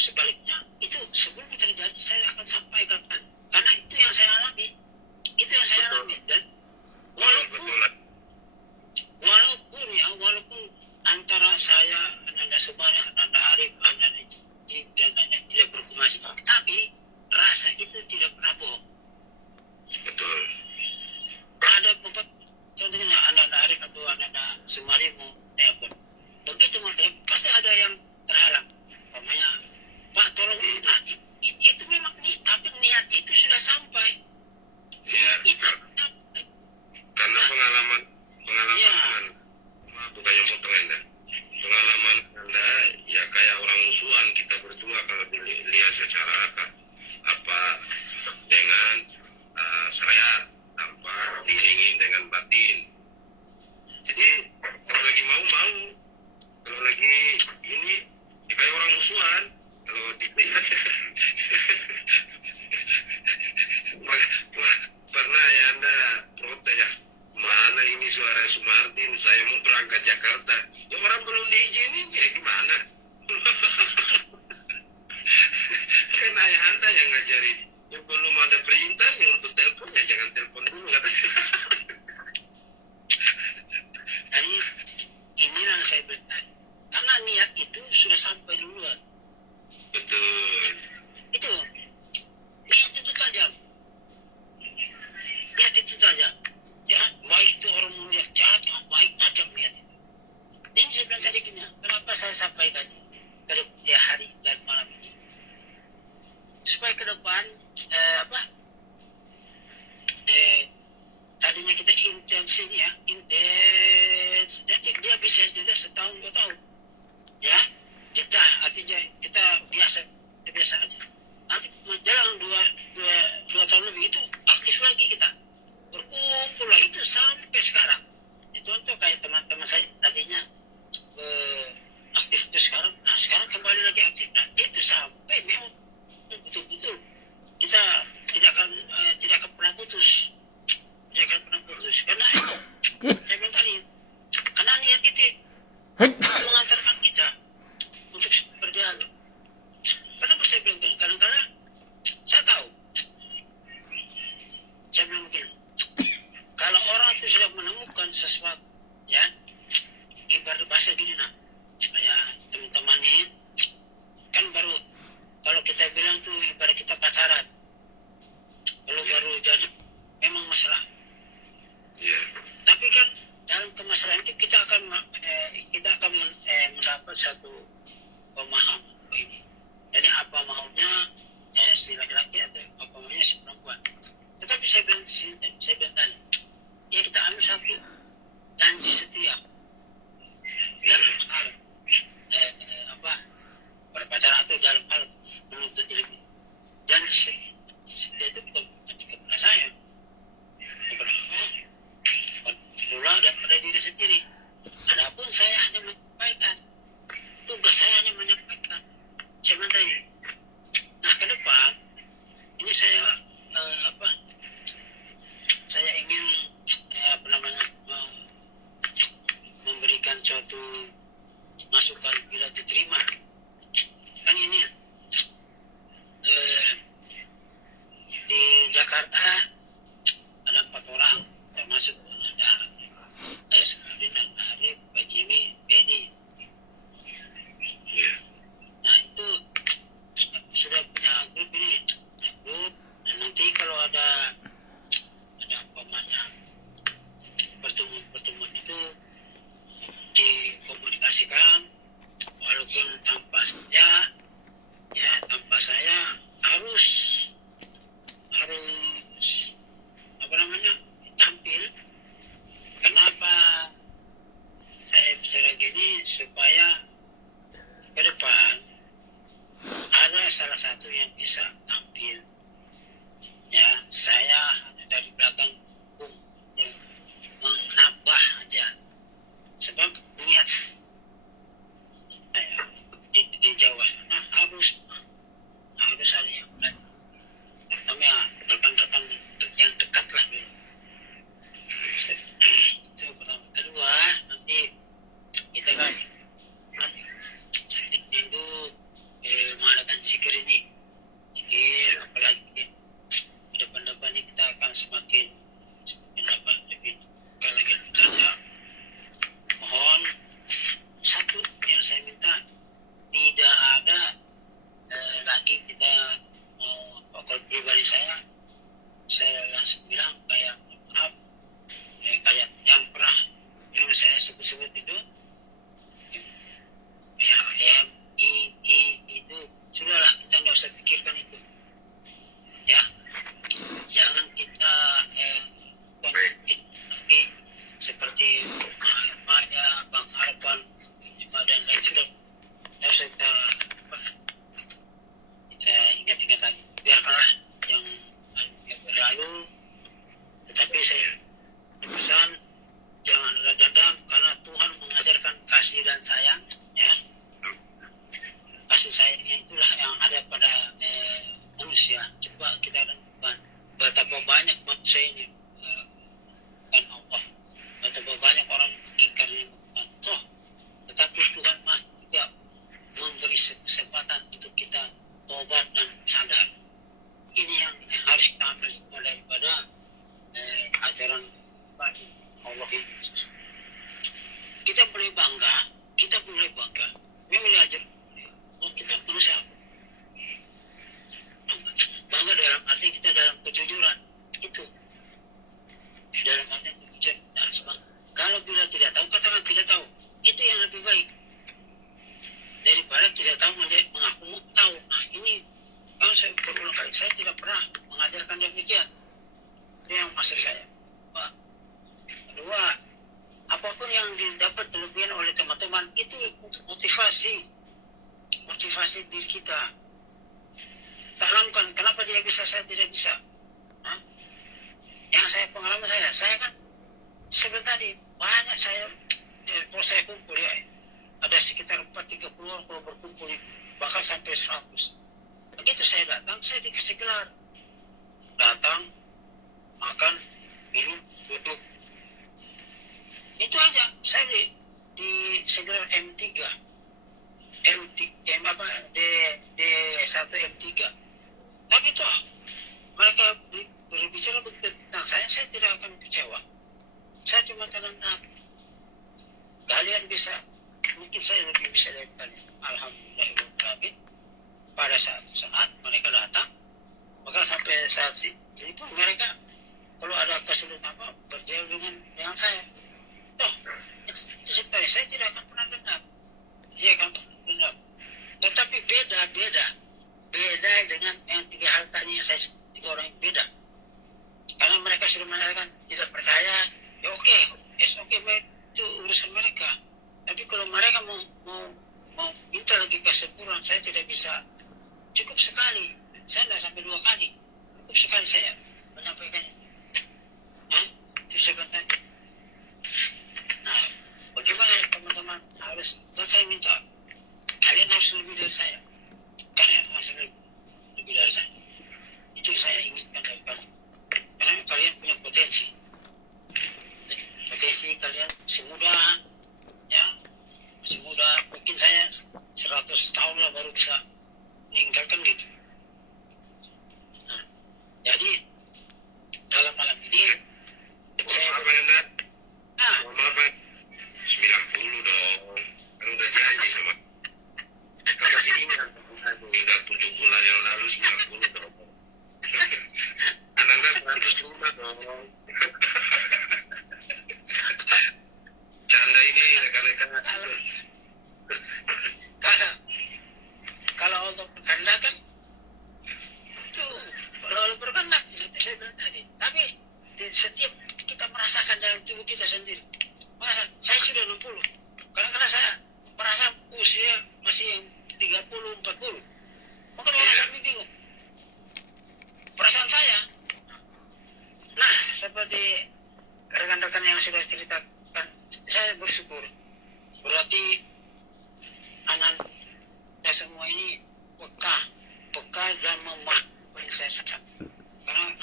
sebaliknya itu sebelum terjadi saya akan sampaikan, karena itu yang saya alami, dan walaupun antara saya, Ananda Subari, Ananda Arif, Ananda Jim dan lainnya tidak berkomunikasi, tapi rasa itu tidak pernah bohong. Betul. Ada contohnya Ananda Arif atau Ananda Sumari mau telepon, begitu makanya pasti ada yang terhalang. Namanya Pak tolong, nah itu memang tapi niat itu sudah sampai. Ya, karena pengalaman ya. Bukannya motong Anda. Pengalaman Anda ya kayak orang musuhan kita berdua kalau dilihat secara apa dengan syariat tanpa diiringi dengan batin. Jadi kalau lagi mau, kalau lagi ini ya kayak orang musuhan. Kalau pernah ya Anda protes ya, mana ini suara Sumartin, saya mau berangkat Jakarta, ya orang belum diizinin, ya gimana? Kan ayah Anda yang ngajarin, ya belum ada perintah ya untuk telepon, ya jangan telepon dulu katanya. Jadi inilah yang saya beritahu, karena niat itu sudah sampai duluan. Betul. Itu niat itu tajam. Niat itu tajam. Ya, baik itu orang mulia jahat, baik tajam niat itu. Ini saya bilang tadi, kenapa saya sampaikan ke hari dan malam ini, supaya ke depan tadinya kita intens ini ya, intens, nanti dia bisa juga setahun 2 tahun, ya, jeda, artinya kita biasa aja. Nanti menjelang dua tahun lebih itu aktif lagi kita, berkumpul lah, itu sampai sekarang. Contoh kayak teman-teman saya tadinya aktif itu sekarang, nah sekarang kembali lagi aktif, nah itu sampai memang betul-betul kita tidak akan pernah putus, karena saya bilang tadi, karena niat itu mengantarkan kita untuk berjalan. Kenapa saya bilang kadang-kadang saya tahu, saya bilang begini, kalau orang itu sudah menemukan sesuatu, ya, ibarat bahasa gini, nah, kayak teman-teman ini kan baru, kalau kita bilang tuh ibarat kita pacaran, kalau baru jadi memang masalah. Yeah. Tapi kan dalam kemesraan itu kita akan mendapat satu pemahaman ini. Jadi apa maunya si laki-laki atau apa maunya si perempuan. Tetapi saya bilang tadi, ya kita ambil satu janji setia dalam hal berpacaran atau dalam hal menuntut ilmu. Janji setia itu bukan kepada saya, kepada Allah dan pada diri sendiri. Adapun saya hanya menyampaikan, tugas saya hanya menyampaikan. Saya bilang tadi, nah ke depan ini saya saya ingin memberikan suatu masukan bila diterima. Kan ini di Jakarta ada 4 orang, termasuk ada Sumartin, Arif, Pak Jimmy, Bedi. Nah itu sudah punya grup ini, dan nanti kalau ada pertemuan itu dikomunikasikan, walaupun tanpa saya harus tampil. Kenapa saya bicara gini? Supaya ke depan ada salah satu yang bisa tampil, ya, saya hanya dari belakang menambah aja, sebab niat saya di Jawa sana harus ada yang lain, terutama ya rekan-rekan yang dekat lah dulu. Itu pertama. Kedua, nanti kita kan setiap minggu mengadakan yang itulah yang ada pada manusia. Coba kita renungkan betapa banyak manusia ini bukan Allah, betapa banyak orang mengingkari Tuhan. Tetapi Tuhan masih juga memberi kesempatan untuk kita tobat dan sadar. Ini yang harus kita ambil daripada ajaran Allah ini. Kita boleh bangga, memang belajar. Kita manusia bangga dalam arti kita dalam kejujuran itu, dalam arti kejujuran dan sebagainya. Kalau bila tidak tahu, katakan tidak tahu, itu yang lebih baik daripada tidak tahu mengaku tahu. Nah ini kalau saya berulang kali, saya tidak pernah mengajarkan demikian. Itu yang maksud saya. Kedua, apapun yang didapat kelebihan oleh teman-teman itu untuk motivasi diri kita. Tanamkan, kenapa dia bisa, saya tidak bisa. Yang saya pengalaman saya kan seperti tadi, banyak saya, kalau saya kumpul ya, ada sekitar 430 orang kalau berkumpul, bahkan sampai 100. Begitu saya datang, saya dikasih gelar. Datang, makan, minum, duduk. Itu aja. Saya di segelar M3. D1 M3. Tapi toh mereka berbicara tentang saya tidak akan kecewa. Saya cuma tanam kalian bisa, mungkin saya lebih bisa dari kalian. Alhamdulillah. Pada saat mereka datang, maka sampai saat ini pun mereka kalau ada kesulitan apa berdialog dengan saya. Toh, saya tidak akan pernah dengar. Dia akan pernah dengar. Tetapi beda dengan yang 3 hal tadi yang saya sebut, 3 orang yang beda. Karena mereka sudah mengatakan tidak percaya, ya oke, baik, itu urusan mereka. Tapi kalau mereka mau minta lagi kesempurnaan, saya tidak bisa. Cukup sekali, saya tidak sampai 2 kali. Cukup sekali saya menyampaikan. Itu sebentar. Nah, bagaimana teman-teman harus, dan saya minta kalian harus lebih dari saya. Kalian harus lebih dari saya. Itu saya inginkan dari kalian. Karena kalian punya potensi kalian masih muda, ya, masih muda. Mungkin saya 100 tahun lah baru bisa meninggalkan gitu. Nah, jadi dalam malam ini saya 90 dong, kan udah janji sama kan masih ingat hingga 7 bulan yang lalu 90 dong. Ananda 105 dong. Canda ini rekan-rekan. Kalau untuk berkehendak kan itu, kalau berkehendak itu saya bilang tadi. Tapi setiap kita merasakan dalam tubuh kita sendiri. Masa saya sudah 60, karena saya merasa usia masih yang 30-40. Maka orang sampai bingung perasaan saya. Nah, seperti rekan-rekan yang sudah ceritakan, saya bersyukur. Berarti anak semua ini peka dan memahami saya. Karena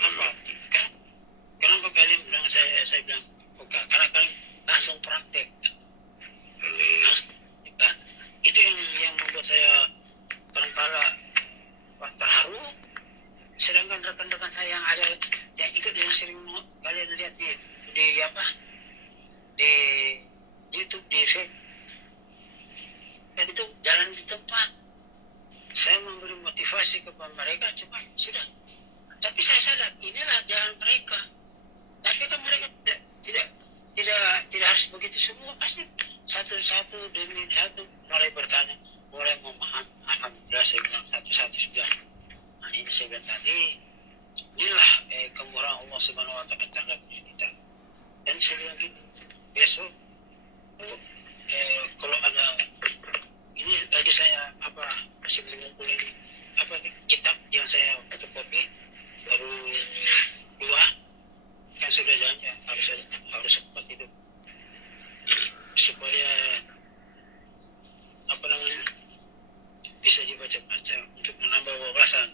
kenapa kalian bilang saya bilang peka? Karena kalian langsung praktek. Itu yang membuat saya kadang-kadang terharu. Sedangkan rekan-rekan saya yang ada yang ikut, yang sering kalian lihat di YouTube, di Facebook, itu jalan di tempat. Saya memberi motivasi kepada mereka, cuma sudah. Tapi saya sadar inilah jalan mereka. Tapi kan mereka tidak harus begitu semua. Pasti satu demi satu mulai bertanya, mulai memahami. Alhamdulillah saya bilang satu sudah. Nah ini saya bilang tadi, inilah kemurahan Allah Subhanahu Wa Taala terhadap kita. Dan saya bilang gini, besok kalau ada ini lagi saya masih mengumpul ini kitab yang saya fotokopi baru 2 yang sudah janji harus sempat itu supaya bisa dibaca baca untuk menambah wawasan.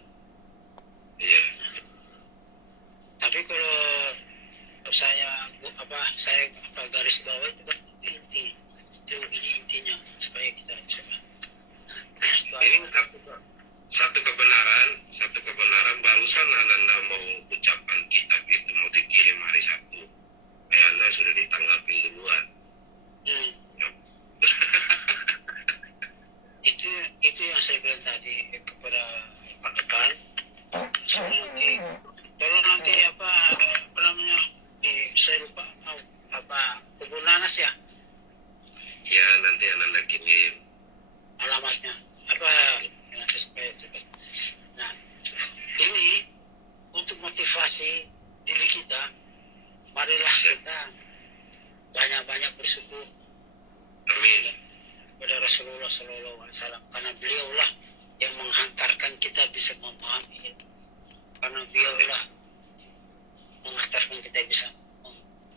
Iya. Tapi kalau saya garis bawah itu kan ini intinya supaya kita bisa. Ini satu kebenaran barusan Anda mau ucapkan kitab itu mau dikirim hari Sabtu. Anda sudah ditanggapin duluan. Ya. itu yang saya bilang tadi kepada Pak Dekan. Tolong nanti apa namanya saya lupa kebun nanas ya. Ya nanti Anda kirim Alamatnya nanti supaya cepat. Nah ini untuk motivasi diri kita, marilah kita banyak bersyukur Amin. kepada Rasulullah Sallallahu Alaihi Wasallam, karena beliaulah yang menghantarkan kita bisa memahami ilmu, karena beliaulah menghantarkan kita bisa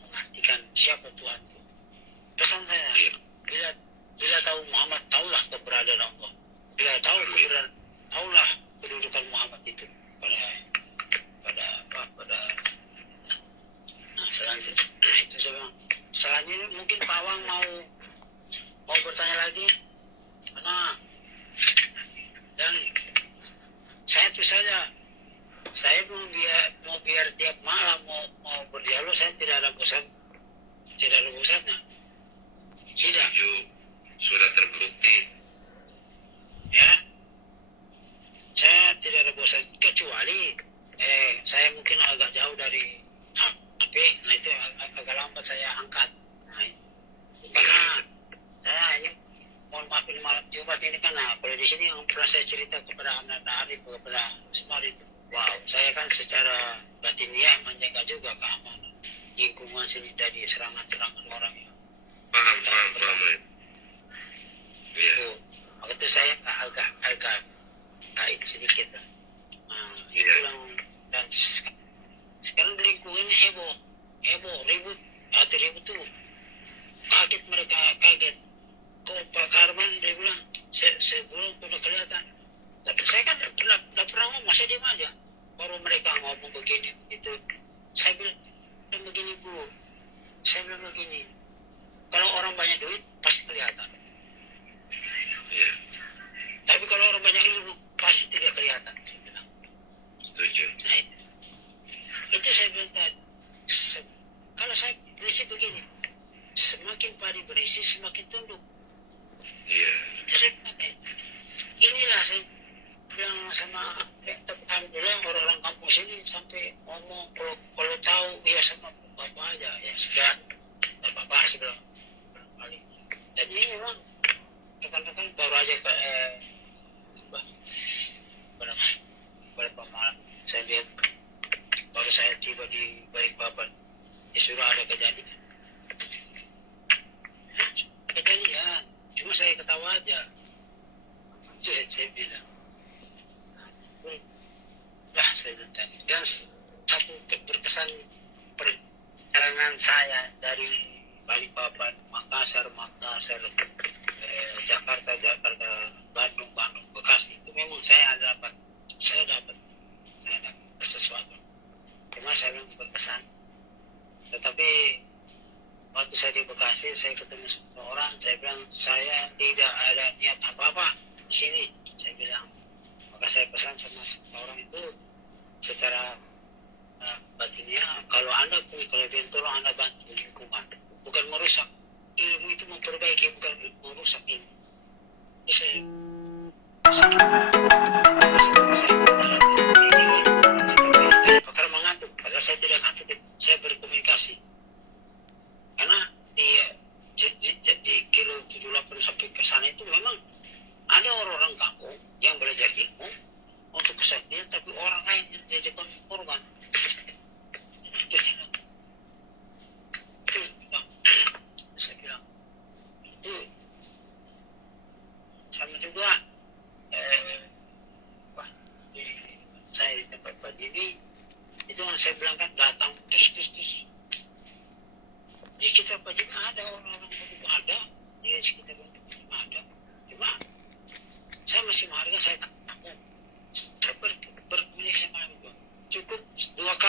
mengartikan siapa Tuhan itu. Pesan saya, bila tahu Muhammad, taulah keberadaan Allah. Bila tahu keberadaan, taulah kedudukan Muhammad itu pada selanjutnya. Itu saya bilang. Selanjutnya mungkin Pak Wang mau bertanya lagi, karena dan saya tuh saja, saya mau biar tiap malam mau berdialog, saya tidak ada bosannya. Tidak. Sudah terbukti. Ya, saya tidak ada bosan, kecuali saya mungkin agak jauh dari HP, nah itu agak lambat saya angkat. Nah, karena saya ini mohon maaf ini malam Jumat ini kan, nah kalau di sini yang pernah saya cerita kepada anak Arif, kepada semua itu, wow, saya kan secara batiniah menjaga juga keamanan lingkungan sini dari serangan-serangan orang yang Paham. Iya. Waktu saya agak naik sedikit. Nah, itu yang dan sekarang di lingkungan heboh, ribut tuh kaget mereka. Kok Pak Karman dia bilang sebulan udah kelihatan, tapi saya kan tidak pernah ngomong, saya diam aja. Baru mereka ngomong begini itu, saya bilang begini Bu, saya bilang begini, kalau orang banyak duit pasti kelihatan. Iya. Tapi kalau orang banyak ilmu pasti tidak kelihatan. Saya bilang. Setuju. Nah, itu saya bilang tadi. Kalau saya prinsip begini, semakin padi berisi semakin tunduk. Iya. Itu saya bilang. Inilah saya bilang sama alhamdulillah orang-orang kampung sini sampai ngomong kalau tahu ya sama bapak aja ya sudah bapak sebelah kali. Dan ini memang rekan-rekan baru aja berapa malam saya lihat, baru saya tiba di Balikpapan, sudah ada kejadian, cuma saya ketawa aja. Saya bilang saya bilang tadi. Dan satu berkesan perjalanan saya dari Balikpapan, Makassar, Jakarta, Bandung, Bekasi, itu memang saya dapat sesuatu. Cuma saya belum berkesan. Tetapi waktu saya di Bekasi, saya ketemu seorang, saya bilang saya tidak ada niat apa-apa di sini. Saya bilang, maka saya pesan sama orang itu secara batinnya, kalau Anda tolong Anda bantu lingkungan, bukan merusak ilmu, itu memperbaiki, bukan merusak ilmu. Saya karena mengantuk, padahal saya tidak ngantuk, saya berkomunikasi. Karena di kilo 78 sampai ke sana itu memang ada orang-orang kampung yang belajar ilmu untuk kesaktian, tapi orang lain yang jadi korban. Saya bilang itu sama juga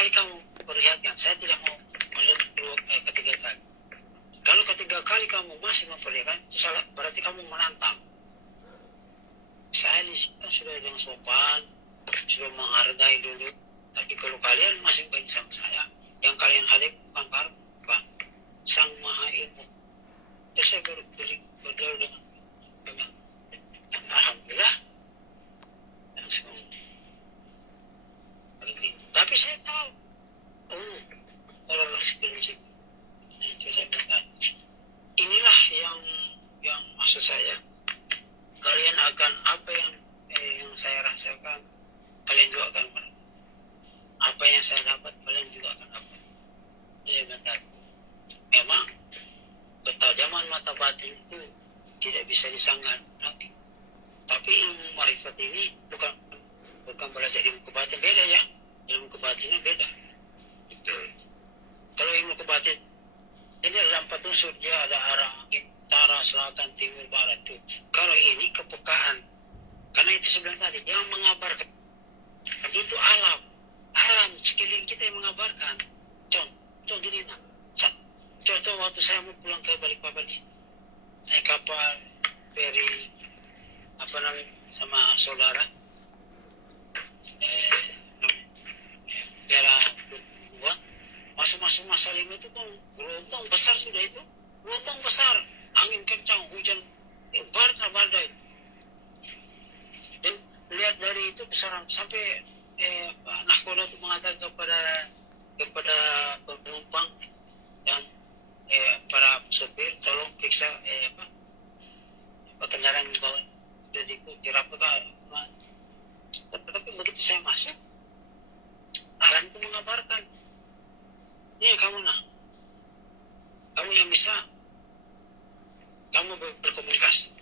kali kamu perlihatkan, saya tidak mau melihat ketiga kali. Kalau ketiga kali kamu masih memperlihatkan, itu salah, berarti kamu menantang. Saya di situ sudah dengan sopan, sudah menghargai dulu. Tapi kalau kalian masih baik sama saya, yang kalian hadap bukan bukan Sang Maha Ilmu. Itu saya berdoa dengan alhamdulillah langsung. Tapi saya tahu, kalau seperti itu saya bilang, inilah yang maksud saya. Kalian akan apa yang saya rasakan, kalian juga akan merasakan. Apa yang saya dapat, kalian juga akan dapat. Saya bilang, memang ketajaman mata batin itu tidak bisa disanggah nanti. Tapi ilmu marifat ini bukan belajar ilmu kebatin, beda ya. Ilmu kebatinnya beda. Betul. Kalau ilmu kebatin ini ada 4 unsur, dia ada arah utara, selatan, timur, barat tuh. Kalau ini kepekaan, karena itu sebelah tadi yang mengabarkan. Tapi itu alam sekeliling kita yang mengabarkan. Contoh gini nak. Contoh waktu saya mau pulang ke Balikpapan ini, naik kapal feri sama saudara daerah Dua, masuk masa 5 itu kan gelombang besar, sudah itu gelombang besar, angin kencang, hujan badai. Dan lihat dari itu besaran sampai nahkoda itu mengatakan kepada penumpang dan para sopir, tolong periksa kendaraan yang bawa jadi dirapot. Tapi begitu saya masuk, alam itu mengabarkan, ini kamu kamu yang bisa, kamu berkomunikasi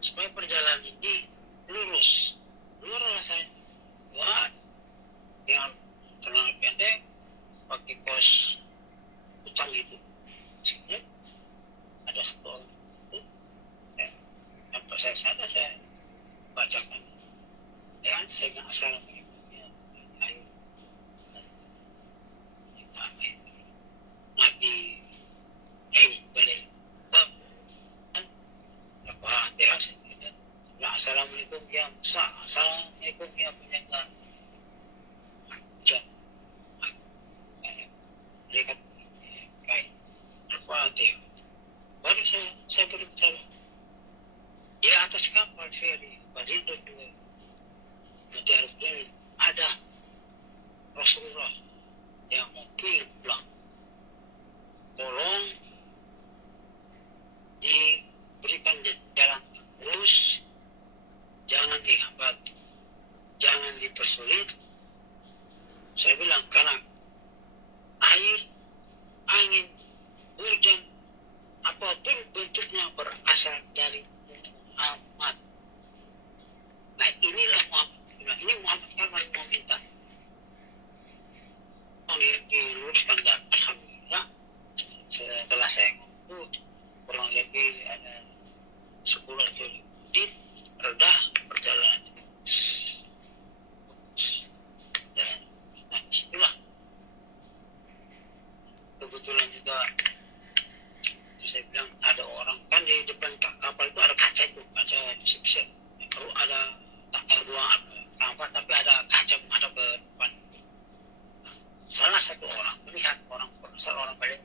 supaya perjalanan ini lurus saya. Wah, dengan terlalu pendek pakai pos utang itu. Ada satu itu, tanpa saya sadar saya bacakan. Saya nggak assalamualaikum ya, ayo. Nabi, balik. Apa dia sendiri? Assalamualaikum ya Musa, assalamualaikum ya penjaga. Mereka kayak apa dia? Baru saya berbicara di atas kapal feri Barindo 2 ada Rasulullah yang mau pulang. Tolong diberikan jalan terus, jangan dihambat, jangan dipersulit. Saya bilang karena air, angin, hujan, apapun bentuknya berasal dari Muhammad. Nah inilah Muhammad. Ini Muhammad kan mau minta. Diluruskan dan alhamdulillah setelah saya ngomong kurang lebih ada 10 atau menit reda perjalanan. Dan itulah kebetulan juga saya bilang ada orang kan di depan kapal itu ada kaca bisa kalau ada ruang kapal tapi ada kaca menghadap ke depan. Salah satu orang melihat orang balik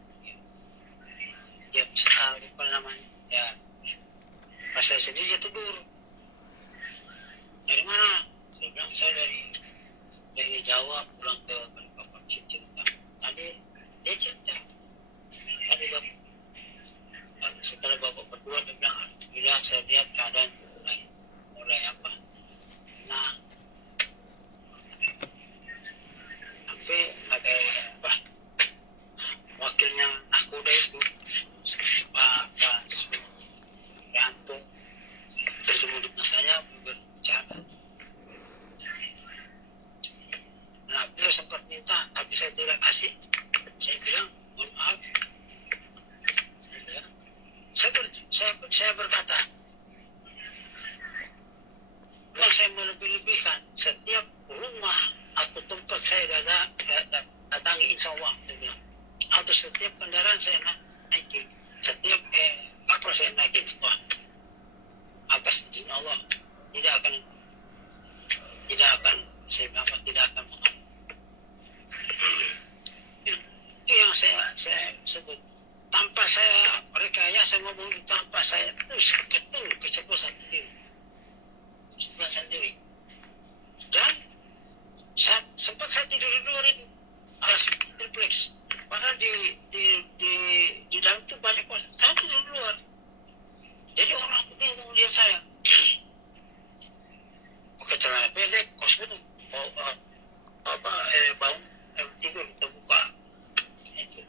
dia apa namanya ya pas saya sendiri dia tegur, dari mana? Saya bilang saya dari Jawa pulang ke Balikpapan. Cerita tadi dia cerita tadi setelah bapak berdua dia bilang alhamdulillah saya lihat keadaan mulai apa sampai ada wakilnya nahkoda itu Pak Yanto bertemu dengan saya berbicara. Nah beliau sempat minta tapi saya tidak kasih. Saya bilang mohon maaf. Saya berkata, saya melebih-lebihkan setiap rumah atau tempat saya datang menang insya Allah, dia bilang. Atau setiap kendaraan saya naikin, setiap kapal saya naikin semua atas izin Allah, tidak akan saya bilang tidak akan menang. Itu yang saya sebut. Tanpa saya rekayasa ngomong, tanpa saya terus betul keceplosan sendiri. Dan sempat saya tidur-tidurin alas triplex. Padahal di dalam itu banyak orang. Saya tidur di luar. Jadi orang bingung lihat saya. Pakai celana pendek, kos itu, bangun tidur terbuka. Itu.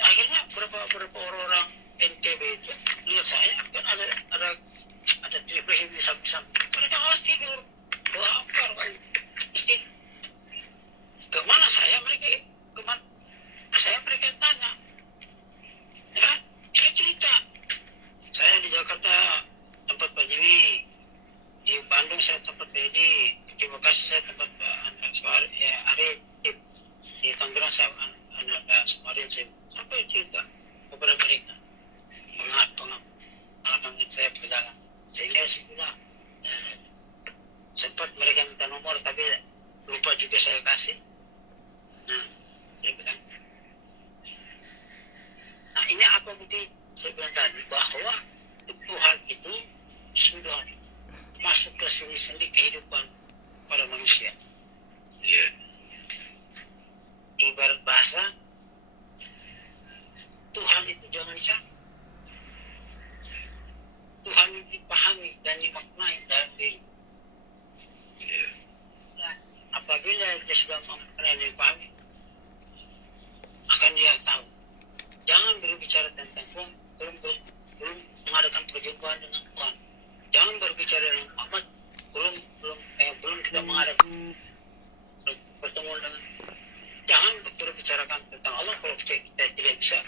Akhirnya berapa orang NTB itu lihat saya, kan ada triplex yang bisa mereka harus tidur. Lapar kali. Kemana saya mereka tanya. Ya, saya cerita. Saya di Jakarta tempat Pak Jimmy, di Bandung saya tempat Bedi, di Bekasi saya tempat Pak Arif, di Tangerang saya anak Semarin, saya sampai cerita kepada mereka pengalaman saya berjalan, sehingga saya bilang sempat mereka minta nomor tapi lupa juga saya kasih. Saya bilang, nah ini apa bukti? Saya bilang tadi bahwa Tuhan itu sudah masuk ke sendi-sendi kehidupan pada manusia. Iya. Ibarat bahasa, Tuhan itu jangan dicari. Tuhan dipahami dan dimaknai dalam diri. Iya. Nah, apabila dia sudah mengenai dan dipahami, akan dia tahu. Jangan berbicara tentang Tuhan, belum mengadakan perjumpaan dengan Tuhan. Jangan berbicara dengan Muhammad, belum kita mengadakan pertemuan dengan. Jangan berbicarakan tentang Allah kalau kita tidak bisa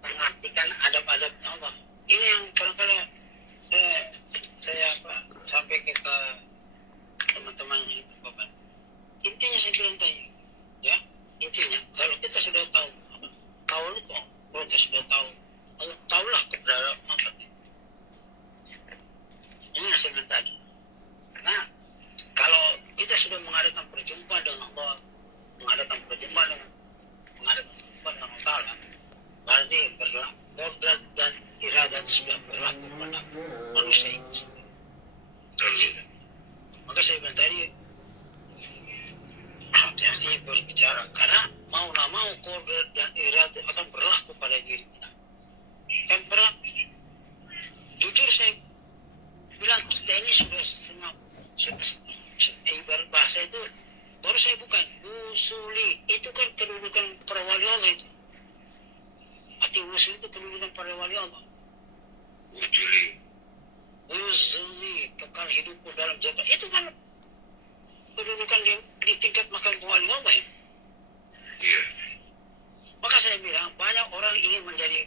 mengartikan adab-adab Allah. Ini yang kadang-kadang saya sampaikan ke teman-teman yang berkorban. Intinya saya bilang tadi, ya, intinya kalau kita sudah tahu itu, kalau kita sudah tahu, Allah tahulah keberadaan Muhammad. Ini yang saya bilang tadi. Nah, kalau kita sudah mengadakan perjumpaan dengan Allah, mengadakan perjumpaan dengan Allah, berarti kodrat dan iradat sudah berlaku pada manusia ini. Maka saya bilang tadi, hati-hati berbicara, karena mau tak mau kodrat dan iradat akan berlaku pada diri kita. Kan berlaku. Jujur saya bilang, kita ini sudah ibarat bahasa itu, baru saya bukan usuli, itu kan kedudukan para wali Allah itu. Arti usul itu kedudukan para wali Allah. Usuli, kekal hidupku dalam jabatan, itu kan kedudukan di tingkat makam wali Allah ya. Iya. Maka saya bilang, banyak orang ingin menjadi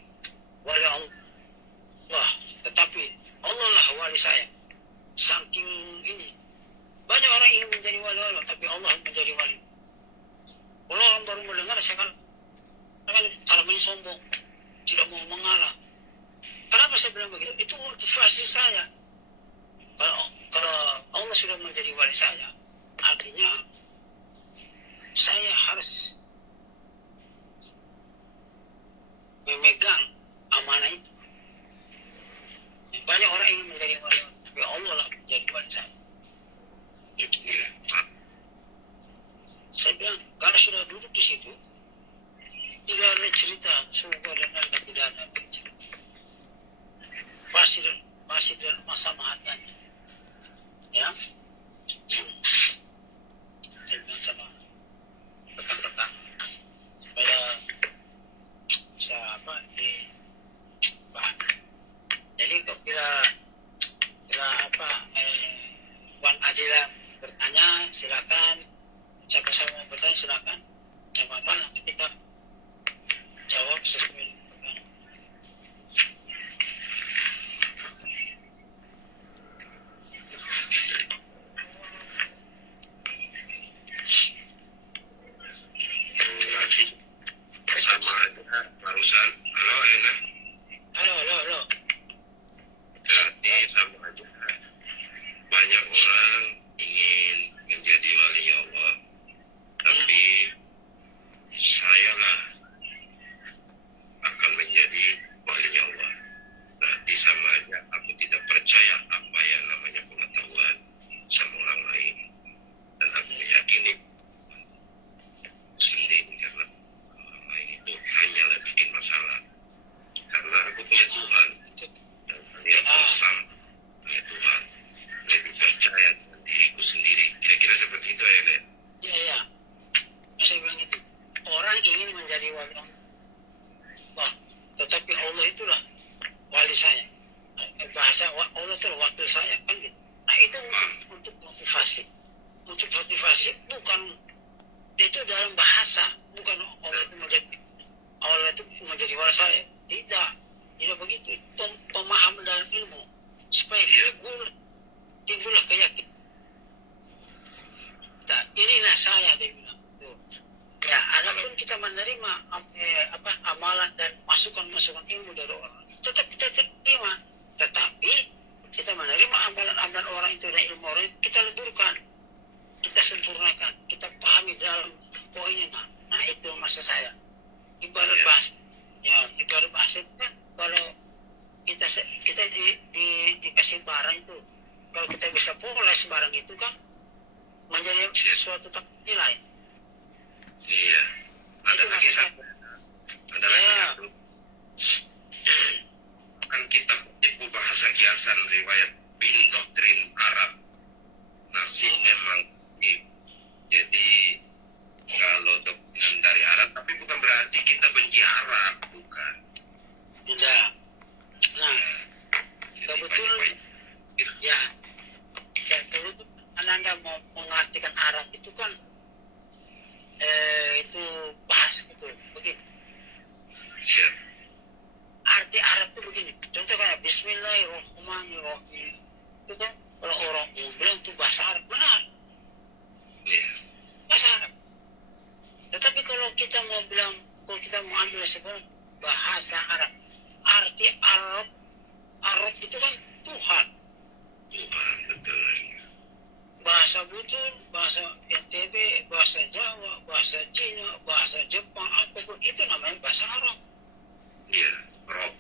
wali Allah, tetapi Allah lah wali saya. Saking ini, banyak orang ingin menjadi wali Allah, tapi Allah menjadi wali. Kalau orang baru mendengar, saya kan karena sombong, tidak mau mengalah. Kenapa saya bilang begitu? Itu motivasi saya. Kalau Allah sudah menjadi wali saya, artinya saya harus memegang amanah itu. Banyak orang ingin menjadi wali Allah, tapi Allah lah menjadi wali saya. Itu. Saya bilang, kalau sudah duduk di situ, tidak ada cerita surga dan neraka, tidak ada cerita. Pasti dalam masa mahatanya. Ya. Saya bilang sama rekan-rekan supaya bisa dibahas. Jadi bila Wan Adila bertanya, silakan. Siapa mau bertanya, silakan. Apa nanti kita jawab sesuai dengan motivasi. Untuk motivasi bukan itu dalam bahasa, bukan Allah itu menjadi wala saya. Tidak begitu. Pemahaman dalam ilmu supaya timbullah keyakinan. Nah, inilah saya dia bilang. Tuh. Ya, adapun kita menerima amalan dan masukan-masukan ilmu dari orang, tetap kita terima. Tetapi kita menerima amalan-amalan orang itu dan ilmu orang, kita leburkan, kita sempurnakan, kita pahami dalam poinnya. Nah itu maksud saya. Ibarat bahasa, ibarat bahasa itu kan kalau kita dikasih barang itu, kalau kita bisa poles barang itu kan menjadi suatu nilai. Iya. Ada lagi satu. Kan kita tipu bahasa kiasan riwayat bin doktrin Arab. Nasib memang jadi kalau doktrin dari Arab, tapi bukan berarti kita benci Arab, bukan. Tidak. Nah, kebetulan ya kebetulan Anda mau mengartikan Arab itu kan itu bahasa itu begini. Siap. Arti Arab itu begini. Contoh kayak Bismillahirrahmanirrahim. Itu kan kalau orang bilang itu bahasa Arab, benar. Iya. Bahasa Arab. Tetapi kalau kita mau bilang, kalau kita mau ambil sebuah bahasa Arab, arti Arab itu kan Tuhan. Tuhan, betul. Bahasa Buton, bahasa NTB, bahasa Jawa, bahasa Cina, bahasa Jepang, apapun itu namanya bahasa Arab. Iya, Rob.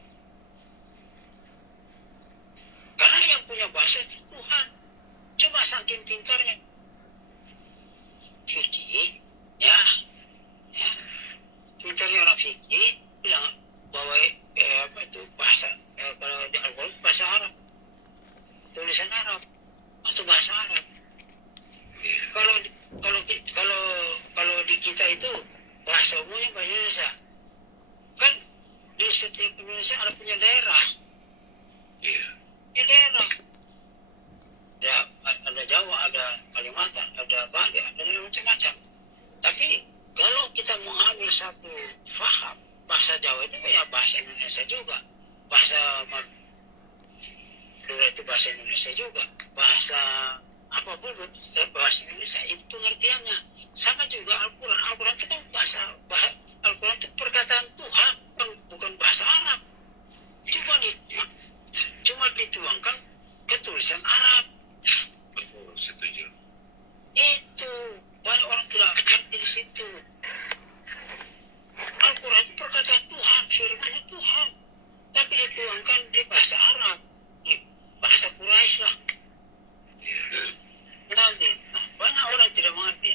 Karena yang punya bahasa itu Tuhan. Cuma saking pintarnya fikih, ya, pintarnya orang fikih bilang bahwa itu bahasa kalau di Al-Quran bahasa Arab, tulisan Arab atau bahasa Arab. Kalau di kita itu bahasa umumnya bahasa Indonesia. Kan di setiap Indonesia ada punya daerah. Iya. Punya daerah. Ya, ada Jawa, ada Kalimantan, ada Bali, ada macam-macam. Tapi kalau kita mengambil satu faham, bahasa Jawa itu ya bahasa Indonesia juga. Bahasa Madura itu bahasa Indonesia juga. Bahasa apapun bahasa Indonesia itu pengertiannya. Sama juga Al-Quran. Al-Quran itu kan Al-Quran itu perkataan Tuhan, bukan bahasa Arab. Cuma dituangkan ke tulisan Arab. Betul, setuju. Itu banyak orang tidak mengerti di situ. Al-Quran itu perkataan Tuhan, firman Tuhan, tapi dituangkan di bahasa Arab, di bahasa Quraisy lah. Nanti, banyak orang tidak mengerti.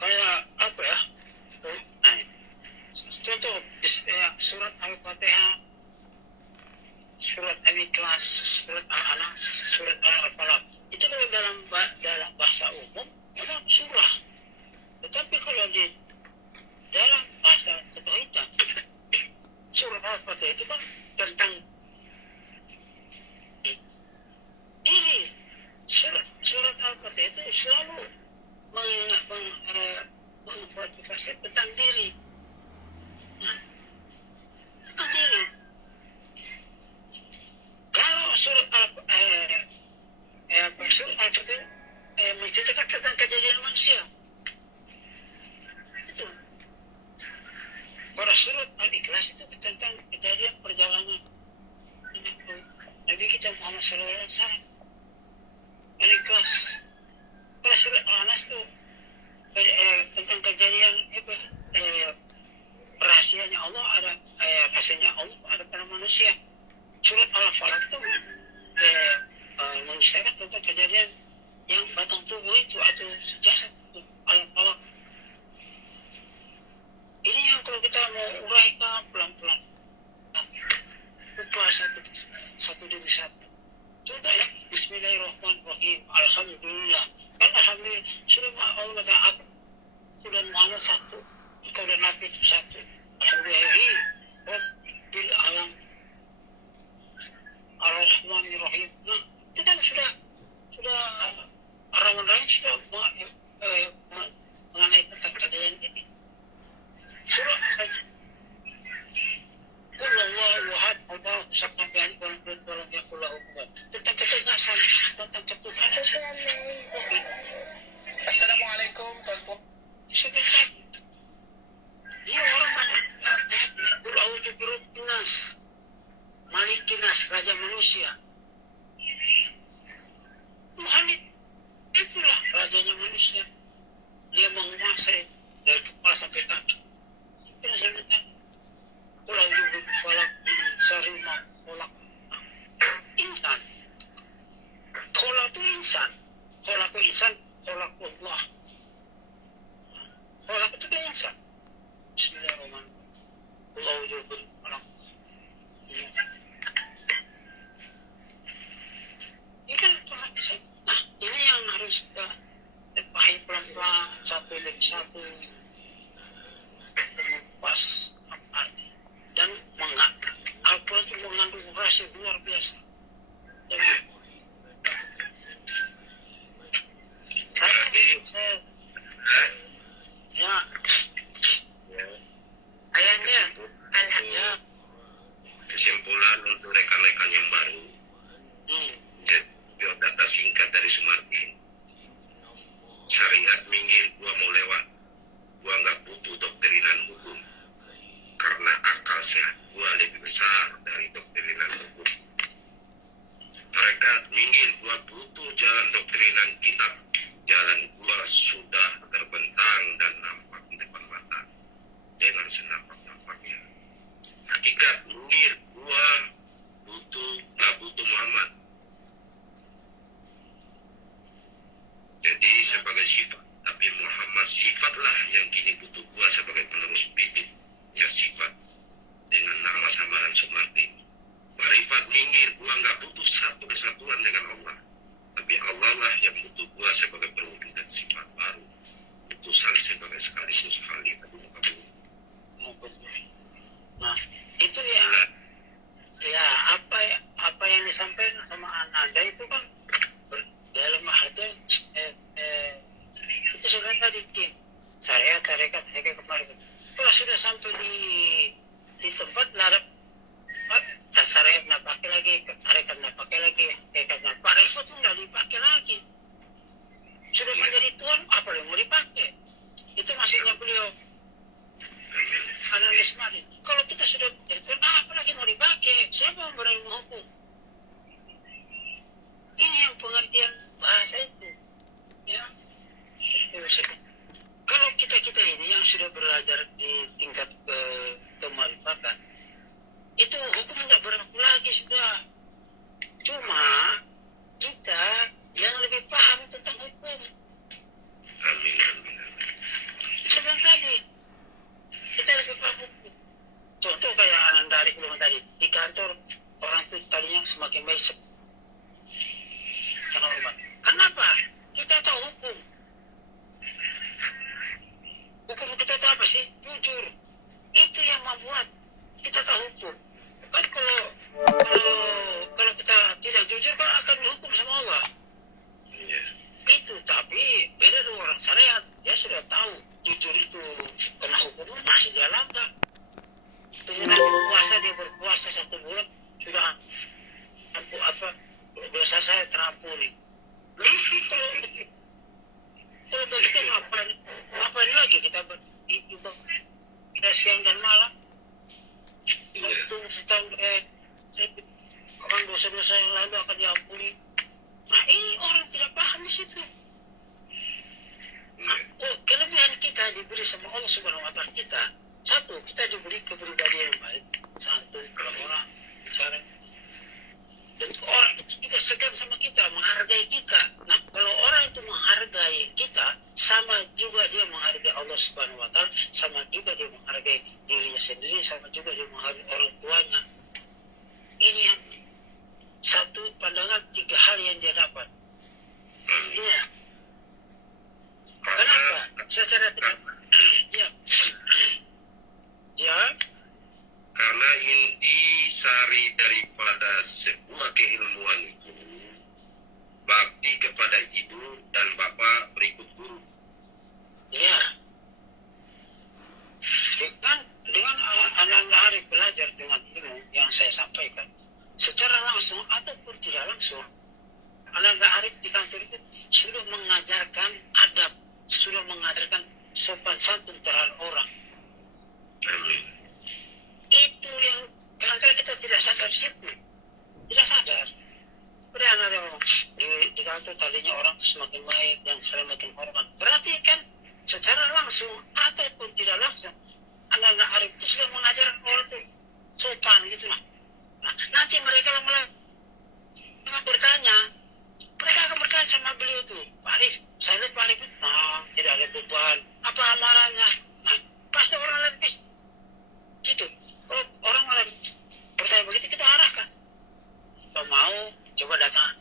Kayak apa ya? Nah, contoh surat Al-Fatihah, surat Al-Ikhlas, surat Al-Anas, surat Al-Falaq. Itu dalam bahasa umum memang surah. Tetapi kalau di dalam bahasa ketauhidan, surat Al-Fatihah itu kan tentang diri. Surat Al-Fatihah itu selalu mengmotivasi tentang diri. Tentang diri. Kalau surat Al-Fatihah menceritakan tentang kejadian manusia. Itu. Pada surat Al-Ikhlas itu tentang kejadian perjalanan Nabi kita Muhammad SAW. Al-Ikhlas. Pada surat Al-Anas itu tentang kejadian rahasianya Allah, ada rahasianya Allah ada pada manusia. Surat Al-Falaq itu mengisahkan tentang kejadian yang batang tubuh itu atau jasad itu Al-Falaq. Ini yang kalau kita mau uraikan pelan-pelan, ubah satu demi satu. Contoh ya, Bismillahirrahmanirrahim, Alhamdulillah. Kan Alhamdulillah, sudah Allah kata aku dan Muhammad satu, engkau dan Nabi itu satu. Alhamdulillah, Rabbil alam, Ar-Rahmanirrahim. Nah, itu kan sudah sudah mengenai tentang kejadian ini. Surah Qul wahad Allah sabna bi'ani walam yakul lahu kufuwan. Tentang ketegasan, tentang ketuhanan. Assalamualaikum tuan-tuan. Sebentar. Dia orang banyak. Qul a'udzu birabbin nas, malikin nas, raja manusia. Tuhan itulah rajanya manusia. Dia menguasai dari kepala sampai kaki. Itulah yang minta. Kalau dulu kolak sarima kolak insan. Kolak itu insan. Kolak itu insan. Kolak Allah. Kolak itu kan insan. Bismillahirrahmanirrahim. Kalau dulu kolak. Ini kan kolak insan. Nah, ini yang harus kita pahami pelan-pelan satu demi satu mengupas arti dan Al-Quran itu mengandung rahasia luar biasa. Saya ya ayahnya ya Kesimpulan untuk rekan-rekan yang baru, biodata singkat dari Sumartin. Syariat minggir, gua mau lewat. Gua nggak butuh doktrinan hukum, karena akal sehat gua lebih besar dari doktrinan hukum. Mereka minggir, gua butuh jalan doktrinan kitab. Jalan gua sudah terbentang dan nampak di depan mata dengan senampak-nampaknya. Hakikat minggir, gua nggak butuh Muhammad. Jadi sebagai sifat, tapi Muhammad sifatlah yang kini butuh gua sebagai penerus bibitnya sifat dengan nama samaran Sumartin. Marifat minggir, gua nggak butuh satu kesatuan dengan Allah, tapi Allah lah yang butuh gua sebagai perwujudan sifat baru, putusan sebagai sekaligus khalifah di muka bumi. Nah, itu ya. Ya, apa yang disampaikan sama Ananda itu kan dalam artian itu sebenarnya tadi tim syariat tarekat kemarin. Kalau sudah sampai di tempat larap syariat nak pakai lagi, tarekat nak pakai lagi, tarekat nak pakai itu nggak dipakai lagi. Sudah menjadi Tuhan, apa yang mau dipakai? Itu maksudnya beliau analis kemarin. Kalau kita sudah menjadi Tuhan, apa lagi mau dipakai? Siapa yang berani menghukum? Ini yang pengertian bahasa itu. Ya. Kalau kita ini yang sudah belajar di tingkat kemarifatan, itu hukum nggak berlaku lagi sudah. Cuma kita yang lebih paham tentang hukum. Amin. Sebenarnya tadi kita lebih paham hukum. Contoh kayak Anandari bilang tadi di kantor orang itu tadinya semakin baik karena hormat. Kenapa? Kita tahu hukum. Hukum kita tahu apa sih? Jujur. Itu yang membuat kita tahu hukum. Kan kalau kita tidak jujur kan akan dihukum sama Allah. Itu tapi beda dengan orang syariat. Dia sudah tahu jujur itu kena hukum masih dia langgar. Tunggu nanti puasa, dia berpuasa 1 bulan sudah dosa saya terampuni. Kalau begitu ngapain lagi kita beribadah siang dan malam? Tunggu setahun orang dosa-dosa yang lalu akan diampuni. Nah ini orang tidak paham di situ. Kelebihan kita diberi sama Allah Subhanahu Wa Taala kita. Satu, kita diberi kepribadian yang baik. Santun kalau orang bicara. Dan orang itu juga segan sama kita, menghargai kita. Nah, kalau orang itu menghargai kita, sama juga dia menghargai Allah Subhanahu Wa Taala, sama juga dia menghargai dirinya sendiri, sama juga dia menghargai orang tuanya. Ini yang satu pandangan 3 hal yang dia dapat. Iya. Kenapa? Secara tidak. Ya. Ya. Karena inti sari daripada sebuah keilmuan itu bakti kepada baik ibu dan bapak berikut guru. Ya, dengan anak-anak hari belajar dengan ilmu yang saya sampaikan secara langsung ataupun tidak langsung, anak-anak arif di kantor itu sudah mengajarkan adab, sudah mengajarkan sopan santun terhadap orang. Amin. Itu yang kadang-kadang kita tidak sadar situ, tidak sadar. Seperti anak orang di kantor tadinya orang itu semakin baik dan semakin hormat. Berarti kan secara langsung ataupun tidak langsung anak-anak arif itu sudah mengajarkan orang itu sopan gitu lah. Nah, nanti mereka mulai bertanya, mereka akan bertanya sama beliau tuh, Pak Arif, saya lihat Pak Arif, nah, tidak ada beban, apa amarahnya? Nah, pasti orang lain di situ. Kalau orang lain bertanya begitu, kita arahkan. Kalau mau, coba datang.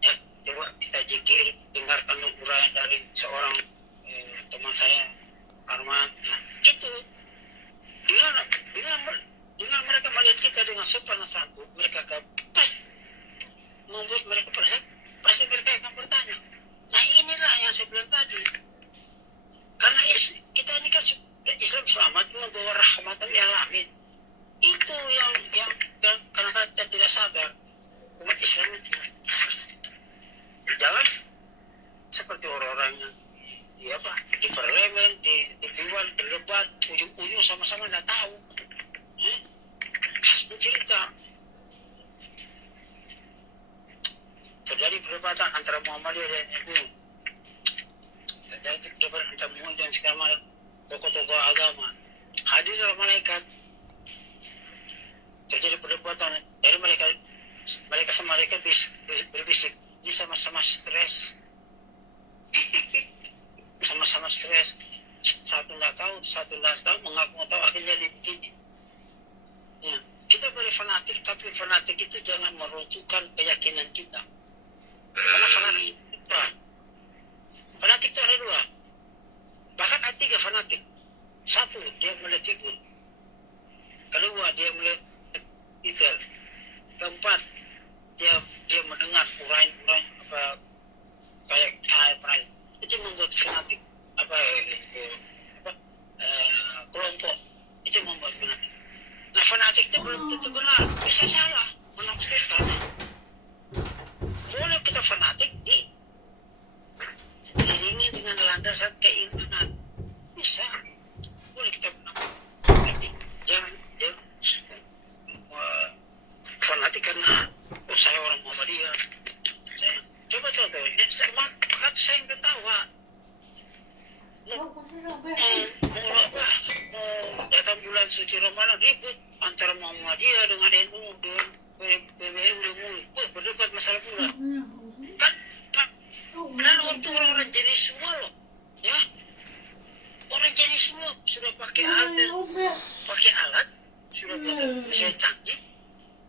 Ya, coba kita jikir, dengarkan uraian dari seorang teman saya, Arman. Nah, itu dengan mereka melihat kita dengan sopan dan santun, mereka akan pasti membuat mereka perhatian, pasti mereka akan bertanya. Nah, inilah yang saya bilang tadi. Karena kita ini kan Islam selamat membawa rahmatan lil alamin. Itu yang kadang-kadang kita tidak sadar. Umat Islam itu jangan seperti orang-orang yang di parlemen, di luar, berdebat, ujung-ujung sama-sama tidak tahu. Ini cerita terjadi perdebatan antara Muhammadiyah dan NU. Terjadi perdebatan antara Muhammadiyah dan segala macam tokoh-tokoh agama. Hadirlah malaikat. Terjadi perdebatan dari mereka sama malaikat berbisik. Ini sama-sama stres. Sama-sama stres. Satu tidak tahu, satu tidak tahu, mengaku tahu akhirnya jadi begini. Ya, kita boleh fanatik, tapi fanatik itu jangan meruntuhkan keyakinan kita. Karena fanatik itu ada dua. Bahkan ada tiga fanatik. Satu, dia melihat figur. Kedua, dia melihat detail. Keempat, dia mendengar uraian kayak itu membuat fanatik kelompok itu membuat fanatik. Nah, fanatik itu belum tentu benar, bisa salah menafsirkan. Boleh kita fanatik diiringi dengan landasan keimanan, bisa. Boleh kita fanatik, tapi jangan fanatik karena saya orang Muhammadiyah. Coba ini saya yang ketawa. Mau datang bulan suci Ramadan ribut antara Muhammadiyah dengan NU dengan PBNU berdebat masalah bulan. Kan padahal untuk orang jenis semua loh, ya orang jenis semua sudah pakai alat sudah bisa canggih.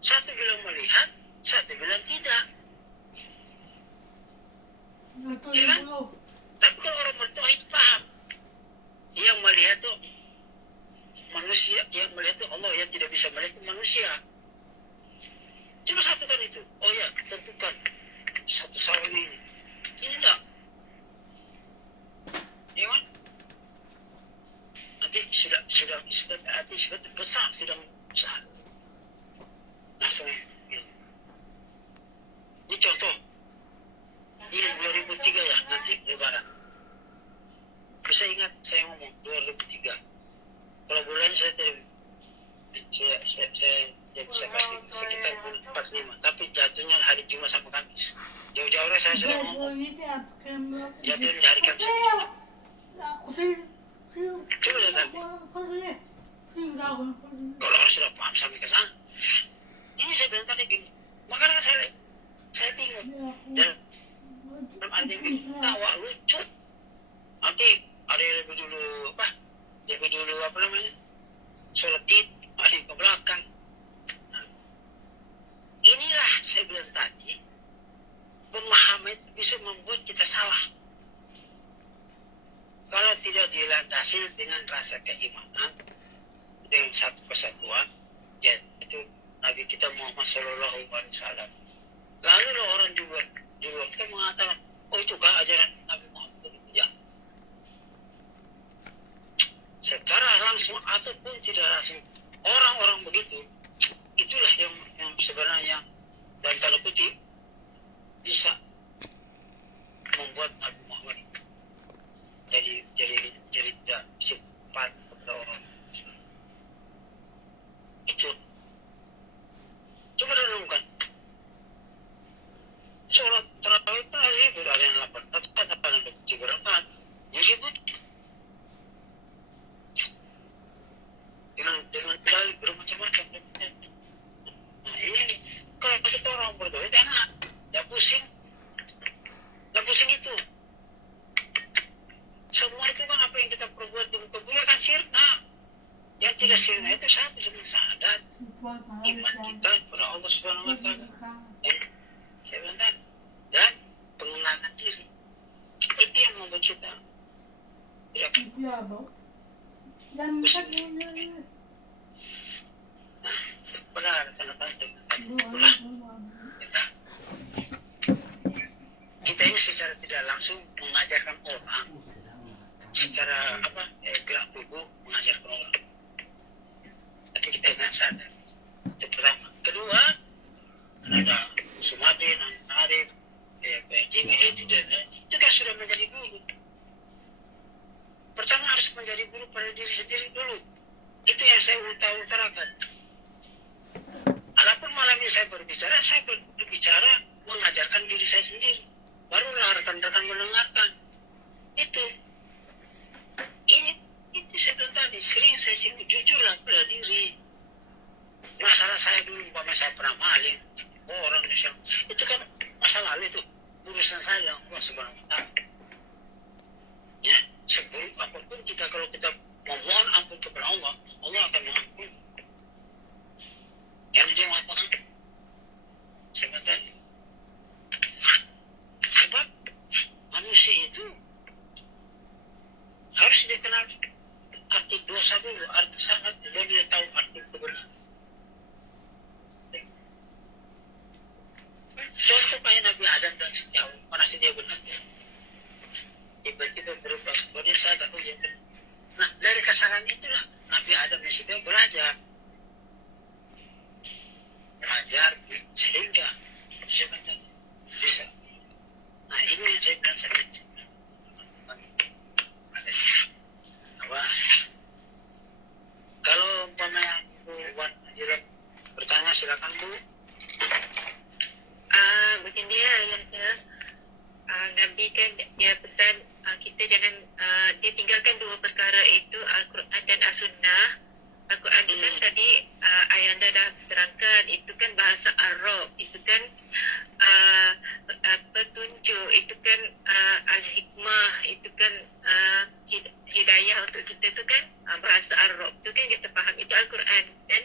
Satu bilang melihat, satu bilang tidak. Ya kan? Tapi kalau orang bertauhid paham, yang melihat tuh manusia, yang melihat tuh Allah, yang tidak bisa melihat itu manusia. Cuma satukan itu. Oh ya, tentukan satu salam ini. Ini enggak. Ya kan? Nanti sudah besar, sudah besar. Langsung ya. Ini contoh. Ini 2003 ya, nanti lebaran. Bisa ingat saya ngomong 2003. Kalau bulan saya bisa pasti sekitar 45. Tapi jatuhnya hari Jumat sama Kamis. Jauh-jauhnya saya sudah ngomong. Jatuhnya hari Kamis. Coba lihat. Kalau orang sudah paham sampai ke sana. Ini saya bilang tadi gini. Makanya saya bingung. Dan dalam arti tawa lucu. Nanti ada yang lebih dulu sholat id, ada yang ke belakang. Nah, inilah saya bilang tadi, pemahaman itu bisa membuat kita salah. Kalau tidak dilandasi dengan rasa keimanan, dengan satu kesatuan, ya itu Nabi kita Muhammad Sallallahu Alaihi Wasallam. Lalu orang juga mengatakan, oh itu kan ajaran Nabi Muhammad itu ya. Secara langsung ataupun tidak langsung, orang-orang begitu, itulah yang sebenarnya dan tanda kutip bisa membuat Nabi Muhammad jadi tidak sifat kepada orang. Itu coba renungkan. Sholat tarawih pun ada ribut, ada yang 8 rakaat, ada yang 3 rakaat. Yang ribut dengan dalil bermacam-macam. Nah ini kalau kita orang berdoa itu enak, tidak pusing itu. Semua itu kan apa yang kita perbuat di muka bumi kan sirna. Yang tidak sirna itu satu cuma sadar iman kita kepada Allah Subhanahu Wa Taala dan pengenalan diri. Itu yang membuat kita tidak pusing. Benar, itulah kita ini secara tidak langsung mengajarkan orang secara gerak tubuh mengajarkan orang, tapi kita tidak sadar. Itu pertama. Kedua, ada Sumadin, Arif, Jimmy itu kan sudah menjadi guru. Pertama harus menjadi guru pada diri sendiri dulu. Itu yang saya utarakan. Adapun malam ini saya berbicara mengajarkan diri saya sendiri. Barulah rekan-rekan mendengarkan. Itu saya bilang tadi, sering saya singgung, jujurlah pada diri. Masalah saya dulu, umpama saya pernah maling, orang yang itu kan masa lalu itu, urusan saya Allah Subhanahu Wa Taala. Ya, sebelum apapun kalau kita memohon ampun kepada Allah, Allah akan mengampuni. Karena dia mengatakan, saya katakan, sebab manusia itu harus dikenal arti dosa dulu, arti sangat, dan dia tahu arti kebenaran. Contoh kayak Nabi Adam dan sejauh mana sih dia benar ya? Tiba-tiba berubah sebuah dia sadar, oh ya benar. Nah dari kesalahan itulah Nabi Adam dan sejauh belajar sehingga sebenarnya bisa. Nah ini yang saya bilang kalau umpamanya Bu buat bertanya silakan Bu. Begini ayahnya, Nabi kan dia pesan kita jangan dia tinggalkan dua perkara itu, Al-Quran dan As-Sunnah. Al-Quran itu kan tadi ayahnya dah terangkan, itu kan bahasa Arab, itu kan petunjuk, itu kan Al-Hikmah, itu kan hidayah untuk kita itu kan bahasa Arab, itu kan kita faham, itu Al-Quran. Dan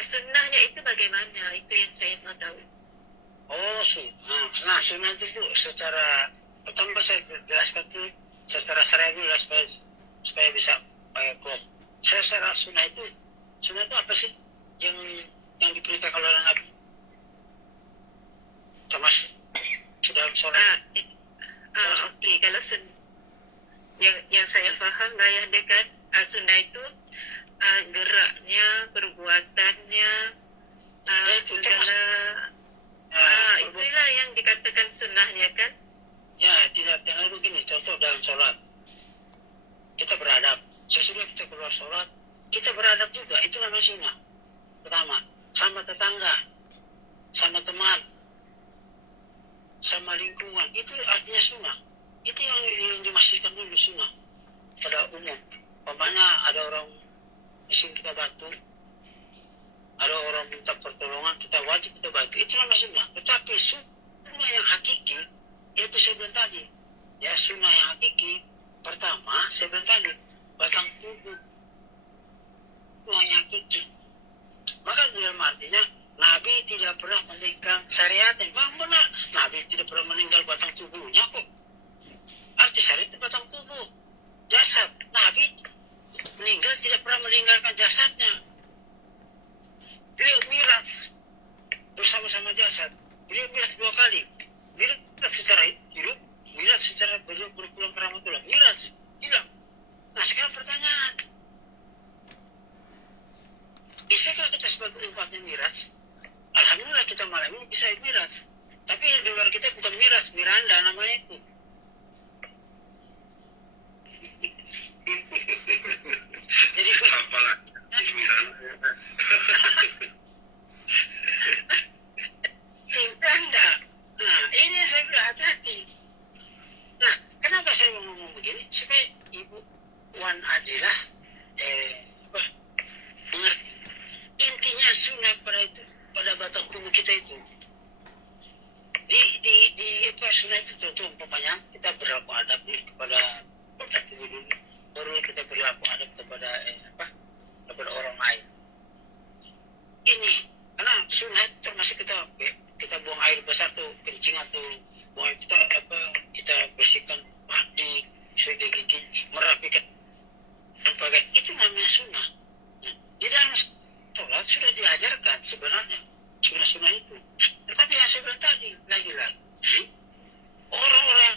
sunnahnya itu bagaimana? Itu yang saya mau tahu. Oh, sunnah. Nah, sunnah itu secara pertama saya jelaskan itu secara syar'i dulu supaya bisa klop. Secara sunnah itu apa sih yang diperintahkan oleh Nabi? Termasuk dalam sholat. Okey, kalau yang saya faham ayah dia kan sunnah itu geraknya, perbuatannya, segala itulah yang dikatakan sunnahnya kan? Ya, tidak begini. Contoh dalam sholat, kita beradab. Sesudah kita keluar sholat, kita beradab juga. Itu namanya sunnah. Pertama, sama tetangga, sama teman, sama lingkungan. Itu artinya sunnah. Itu yang dimasukkan dulu sunnah pada umum. Umpamanya ada orang miskin kita bantu, ada orang minta pertolongan, kita wajib kita bantu. Itu namanya sunnah. Tetapi sunnah yang hakiki, itu saya bilang tadi. Ya, sunnah yang hakiki, pertama, saya bilang tadi, batang tubuh. Sunnah yang hakiki. Maka dalam artinya, Nabi tidak pernah meninggal syariatnya. Memang benar, Nabi tidak pernah meninggal batang tubuhnya kok. Arti syariat itu batang tubuh. Jasad, Nabi meninggal tidak pernah meninggalkan jasadnya. Beliau miras bersama-sama jasad. Beliau miras 2 kali. mirat secara hidup, mirat secara berpulang ke rahmatullah, mirat hilang. Nah sekarang pertanyaan, bisakah kita sebagai umatnya miras? Alhamdulillah kita malam ini bisa miras. Tapi di luar kita bukan miras, Miranda namanya itu. Jadi apalagi Miranda. Miranda. Nah ini yang saya bilang hati-hati. Nah kenapa saya mau ngomong begini? Supaya Ibu Wan Adilah mengerti. Intinya sunnah pada batang tubuh kita itu di apa sunnah itu tuh umpamanya kita berlaku adab kepada batang tubuh dulu, baru kita berlaku adab kepada orang lain. Ini karena sunnah termasuk kita buang air besar tuh kencing atau buang air kita bersihkan mandi, sudah gigi, merapikan pakaian, itu namanya sunnah. Nah, di dalam sholat sudah diajarkan sebenarnya sunnah-sunnah itu. Tetapi yang saya bilang tadi, lagi-lagi orang-orang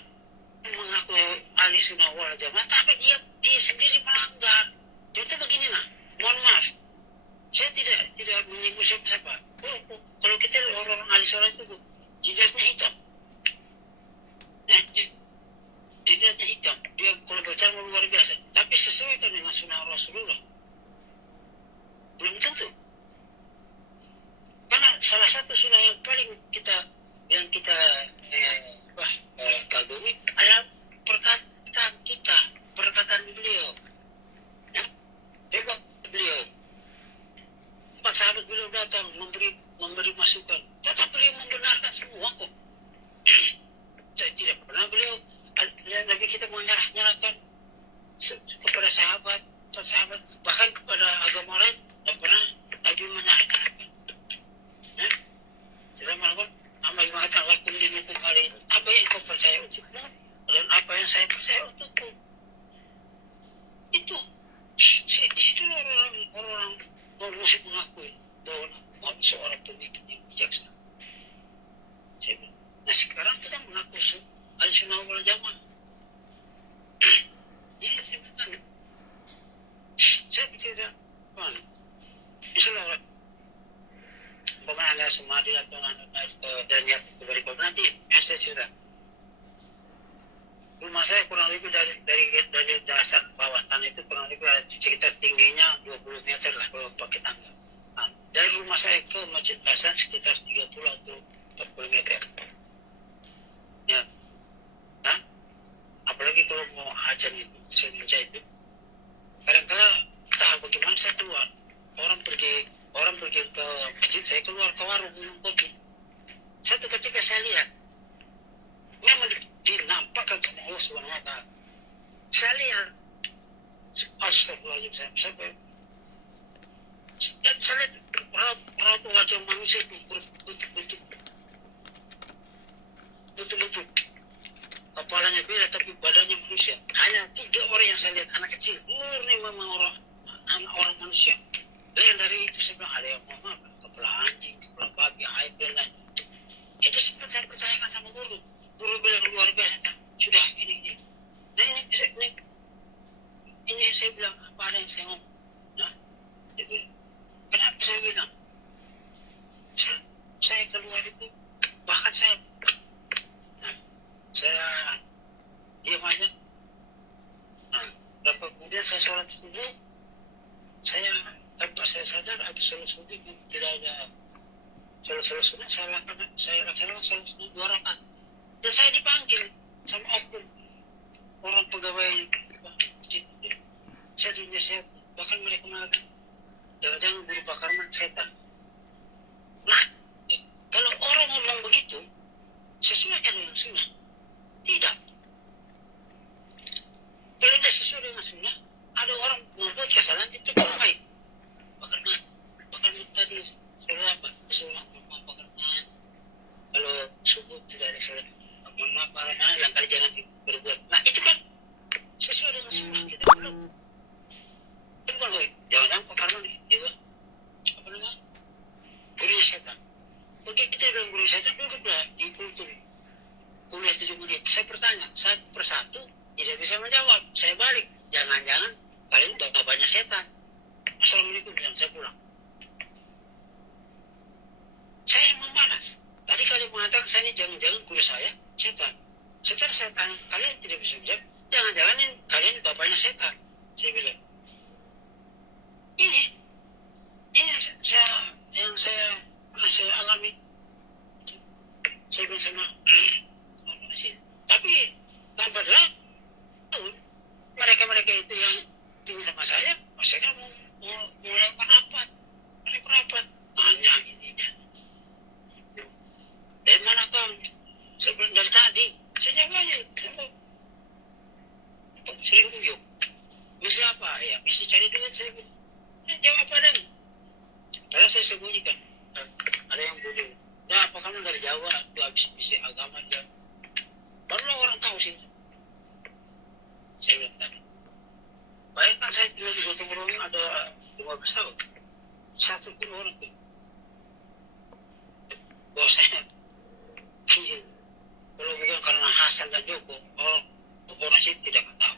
yang mengaku ahli sunnah wal jamaah, tapi dia sendiri melanggar. Contoh begini mohon maaf, saya tidak menyinggung siapa-siapa. Kalau kita orang ahli sholat itu jidatnya hitam, jidatnya hitam, dia kalau bicara luar biasa, tapi sesuaikan dengan sunnah Rasulullah. Belum tentu. Karena salah satu sunnah yang paling kita kagumi adalah perkataan beliau. Ya, hebat beliau. 4 sahabat beliau datang memberi masukan, tetap beliau membenarkan semua kok. Saya tidak pernah Nabi kita menyalahkan kepada sahabat, bahkan kepada agama lain, tak pernah Nabi menyalahkan. Ya? Tidak melakukan amal mengatakan lakum dinukum hari ini. Apa yang kau percaya untukmu dan apa yang saya percaya untukku. Itu di situ orang musik mengakui bahwa seorang pemimpin yang bijaksana. Nah sekarang kita mengaku Ahlussunnah wal Jamaah. Ini saya bertanya. Saya tidak misalnya umpamanya Anda semadi atau dan niat dari kau nanti saya sudah rumah saya kurang lebih dari dasar bawah tanah itu kurang lebih sekitar tingginya 20 meter lah kalau pakai tangga. Nah, dari rumah saya ke Masjid Hasan sekitar 30 atau 40 meter. Ya, nah, apalagi kalau mau ajan itu, saya menjahit itu. Kadang-kadang entah bagaimana saya keluar, orang pergi ke masjid, saya keluar ke warung minum kopi. Satu ketika saya lihat, memang dinampakkan sama Allah Subhanahu Wa Taala. Saya lihat, astagfirullahaladzim, saya lihat raut wajah manusia itu bentuk kepalanya beda tapi badannya manusia. Hanya 3 orang yang saya lihat, anak kecil, murni memang orang manusia. Lain dari itu saya bilang ada yang kepala anjing, kepala babi, aib dan lain. Itu sempat saya percayakan sama guru bilang luar biasa. Sudah ini. Nah ini saya bilang apa ada yang saya ngomong. Nah, itu kenapa saya bilang saya keluar itu bahkan saya diam aja. Nah, berapa kemudian saya sholat subuh, tanpa saya sadar habis sholat subuh tidak ada sholat sunnah, saya laksanakan sholat sunnah 2 rakaat. Dan saya dipanggil sama orang pegawai masjid. Saya dinasihat, bahkan mereka mengatakan jangan guru Pak Karman setan. Nah, kalau orang ngomong begitu sesuaikan dengan sunnah. Tidak. Kalau tidak sesuai dengan sunnah, ada orang membuat kesalahan itu baik. Bahkan tadi sholat kalau subuh tidak ada sholat, yang kali jangan berbuat. Nah itu kan sesuai dengan sunnah kita belum. Itu bukan baik. Jangan Pak Karman juga apa namanya? Guru setan. Begitu kita bilang guru setan duduklah di kultur. Kuliah saya bertanya satu persatu, tidak bisa menjawab. Saya balik, jangan-jangan kalian udah banyak setan. Assalamualaikum, bilang saya pulang. Saya memanas. Tadi kalian mengatakan saya ini jangan-jangan guru saya setan. Setelah saya tanya, kalian tidak bisa menjawab. Jangan-jangan kalian bapaknya setan. Saya bilang, ini yang saya alami. Saya bilang sama tapi tanpa tahun mereka itu yang tinggal sama saya, saya mau merapat, tanya ininya. Dari mana kang? Saya bilang dari tadi. Saya jawab aja. Sering guyup. Misi apa? Ya, misi cari duit. Saya bilang, jawab apa dan? Padahal saya sembunyikan. Ada yang boleh. Ya, apa kamu dari Jawa? Itu habis misi agama aja. Barulah orang tahu sih. Saya bilang tadi. Bayangkan saya tinggal di Gotong Royong ada 15 tahun. Satu pun orang tuh. Bahwa saya kalau bukan karena Hasan dan Joko, orang sih tidak tahu.